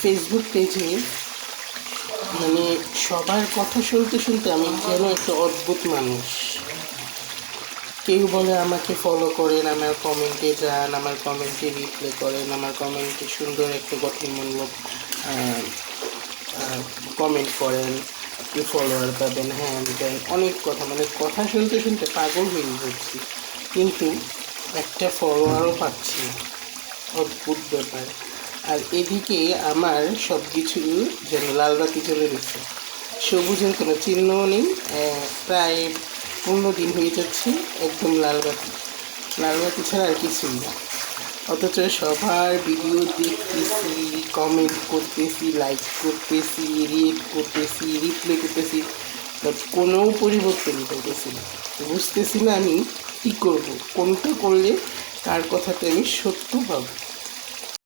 Facebook পেজে মানে সবার কথা শুনতে শুনতে আমি যেন একটা অদ্ভুত মানুষ। কেউ বলে আমাকে ফলো করেন, আমার কমেন্টে যান, আমার কমেন্টে রিপ্লাই করেন, আমার কমেন্টে সুন্দর একটা গঠনমূলক কমেন্ট করেন, কি ফলোয়ার পাবেন, হ্যান ত্যান অনেক কথা, মানে কথা শুনতে শুনতে পাগল হয়ে যাচ্ছি, কিন্তু একটা ফলোয়ারও পাচ্ছি না। অদ্ভুত ব্যাপার। আর এদিকে আমার সব কিছু যেন লাল বাতি জ্বলে গেছে, সবুজের কোনো চিহ্নও নেই। প্রায় 15 দিন হয়ে যাচ্ছে একদম লাল বাতি, লাল বাতি ছাড়া আর কিছুই না। অথচ সবার ভিডিও দেখতেছি, কমেন্ট করতেছি, লাইক করতেছি, রিয়েক্ট করতেছি, রিপ্লাই করতেছি, বাট কোনো পরিবর্তনই করতেছি না। বুঝতেছি না আমি কী করবো, কোনটা করলে কার কথাতে আমি সত্য পাবো।